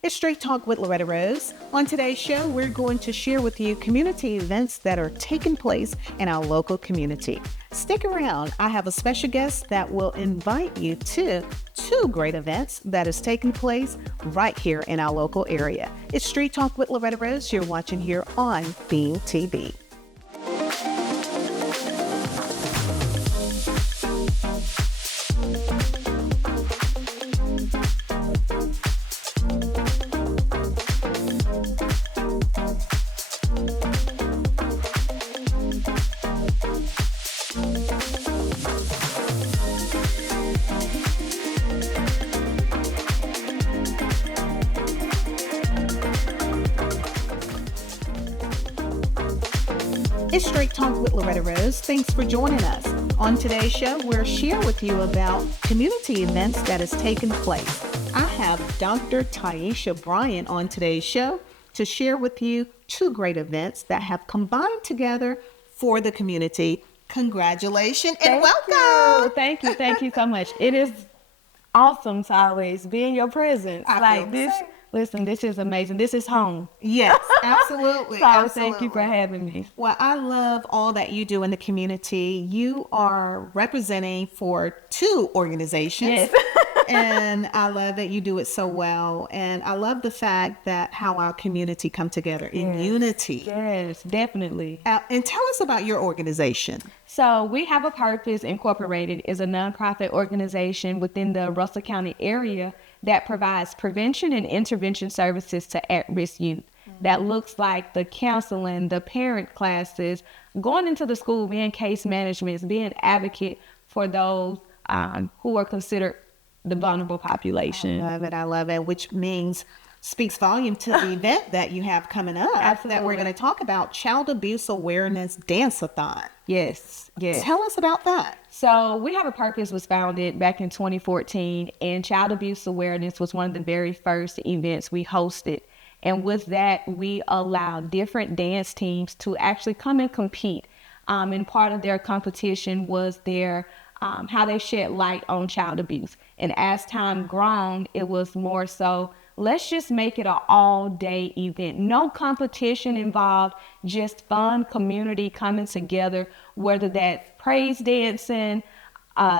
It's Straight Talk with Loretta Rose. On today's show, we're going to share with you community events that are taking place in our local community. Stick around. I have a special guest that will invite you to two great events that is taking place right here in our local area. It's Street Talk with Loretta Rose. You're watching here on Beam TV. It's Straight Talk with Loretta Rose. Thanks for joining us. On today's show, we'll share with you about community events that has taken place. I have Dr. Taisha Bryant on today's show to share with you two great events that have combined together for the community. Congratulations and welcome. Thank you so much. It is awesome to always be in your presence. Listen, this is amazing. This is home. Yes, absolutely. Thank you for having me. Well, I love all that you do in the community. You are representing for two organizations. Yes. And I love that you do it so well. And I love the fact that how our community come together in unity. Yes, definitely. And tell us about your organization. So We Have a Purpose Incorporated is a nonprofit organization within the Russell County area that provides prevention and intervention services to at-risk youth. That looks like the counseling, the parent classes, going into the school, being case management, being an advocate for those who are considered the vulnerable population. I love it, which speaks volume to the event that you have coming up. Absolutely. That we're going to talk about, Child Abuse Awareness Dance-a-thon. Yes. Tell us about that. So We Have a Purpose was founded back in 2014, and Child Abuse Awareness was one of the very first events we hosted. And with that, we allowed different dance teams to actually come and compete. And part of their competition was their how they shed light on child abuse. And as time grown, it was more so, let's just make it an all-day event. No competition involved, just fun community coming together, whether that's praise dancing,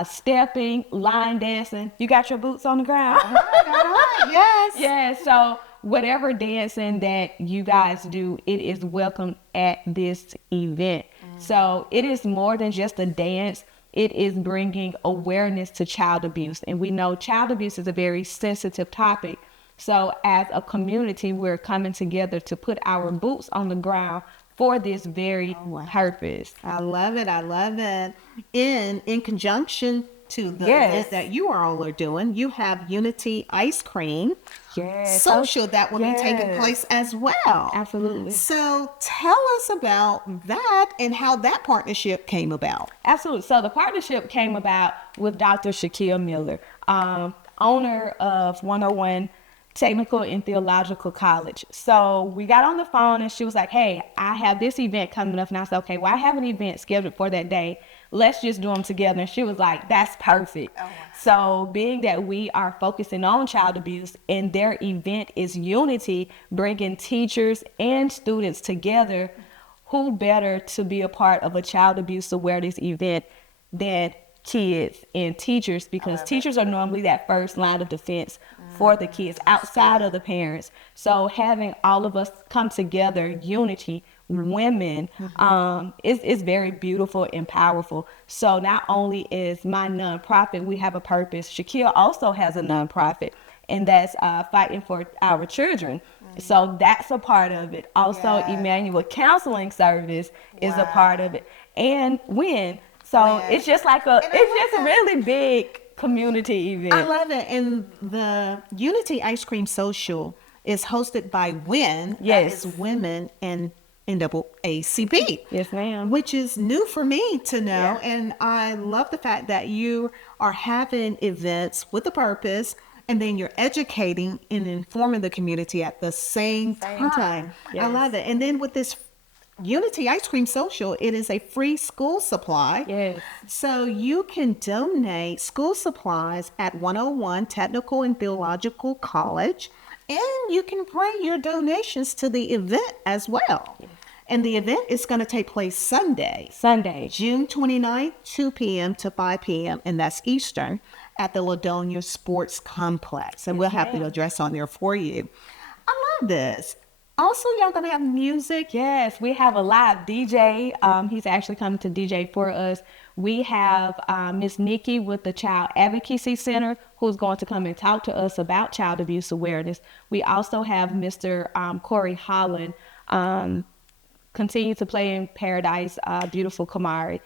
stepping, line dancing. You got your boots on the ground? All right, yes. Yeah, so whatever dancing that you guys do, it is welcome at this event. So it is more than just a dance. It is bringing awareness to child abuse. And we know child abuse is a very sensitive topic. So as a community, we're coming together to put our boots on the ground for this very purpose. I love it. In conjunction to the event that you all are doing, you have Unity Ice Cream Social that will be taking place as well. Absolutely. So tell us about that and how that partnership came about. Absolutely. So the partnership came about with Dr. Shaquille Miller, owner of 101 Technical and Theological College. So we got on the phone and she was like, hey, I have this event coming up. And I said, okay, well, I have an event scheduled for that day. Let's just do them together. And she was like, that's perfect. Oh, wow. So being that we are focusing on child abuse and their event is Unity, bringing teachers and students together, who better to be a part of a child abuse awareness event than kids and teachers, because teachers are normally that first line of defense for the kids outside of the parents. So having all of us come together, unity, women, is very beautiful and powerful. So not only is my nonprofit, We Have a Purpose, Shaquille also has a nonprofit, and that's fighting for our children. So that's a part of it. Also, Emmanuel Counseling Service is a part of it. And WIN. So it's just like a really big community event. I love it. And the Unity Ice Cream Social is hosted by WIN. Yes. That is Women in NAACP. Yes, ma'am. Which is new for me to know. Yeah. And I love the fact that you are having events with a purpose, and then you're educating and informing the community at the same time. Yes. I love it. And then with this Unity Ice Cream Social, it is a free school supply. Yes. So you can donate school supplies at 101 Technical and Theological College. And you can bring your donations to the event as well. And the event is going to take place Sunday, June 29th, 2 p.m. to 5 p.m., and that's Eastern, at the Ladonia Sports Complex. And we'll have the address on there for you. I love this. Also, y'all going to have music? Yes, we have a live DJ. He's actually coming to DJ for us. We have Miss Nikki with the Child Advocacy Center, who's going to come and talk to us about child abuse awareness. We also have Mr. Corey Holland, continue to play in Paradise, beautiful Kamari,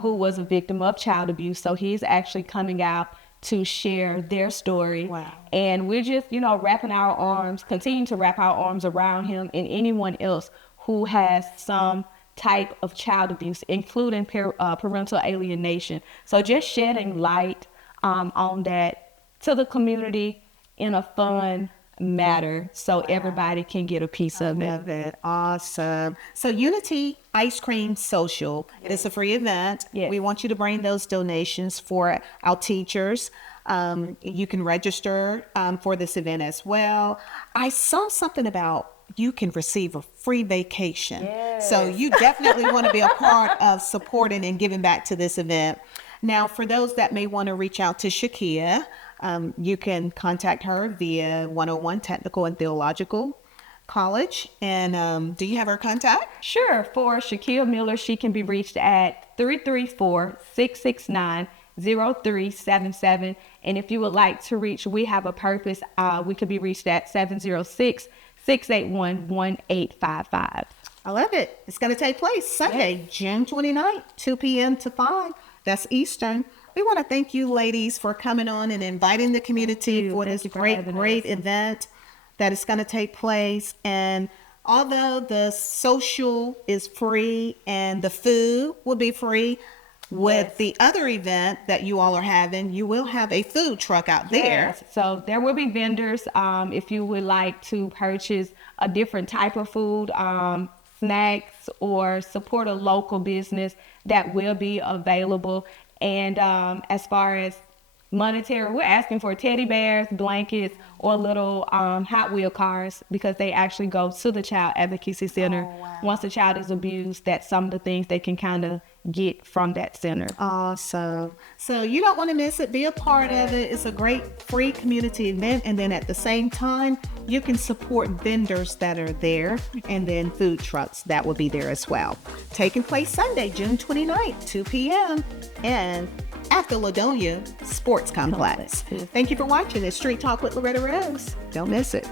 who was a victim of child abuse. So he's actually coming out to share their story. Wow. And we're just, wrapping our arms, continuing to wrap our arms around him and anyone else who has some type of child abuse, including parental alienation. So just shedding light on that to the community in a fun matter, so everybody can get a piece of it. Love it. Awesome. So Unity Ice Cream Social, it is a free event. Yes. We want you to bring those donations for our teachers. You can register for this event as well. I saw something about you can receive a free vacation. Yes. So you definitely want to be a part of supporting and giving back to this event. Now, for those that may want to reach out to Shakia, you can contact her via 101 Technical and Theological College. And do you have her contact? Sure. For Shakia Miller, she can be reached at 334-669-0377. And if you would like to reach We Have a Purpose, we could be reached at 706-681-1855. I love it. It's going to take place Sunday, June 29th, 2 p.m. to 5. That's Eastern. We want to thank you ladies for coming on and inviting the community for this great event that is going to take place. And although the social is free and the food will be free, with the other event that you all are having, you will have a food truck out there. Yes. So there will be vendors. If you would like to purchase a different type of food, snacks, or support a local business, that will be available. And as far as monetary, we're asking for teddy bears, blankets, or little Hot Wheel cars, because they actually go to the Child Advocacy Center. Oh, wow. Once the child is abused, that's some of the things they can kind of get from that center. Awesome. So you don't want to miss it. Be a part of it. It's a great free community event. And then at the same time, you can support vendors that are there, and then food trucks that will be there as well. Taking place Sunday, June 29th, 2 p.m. and at the Ladonia Sports Complex. Thank you for watching this Street Talk with Loretta Rose. Don't miss it.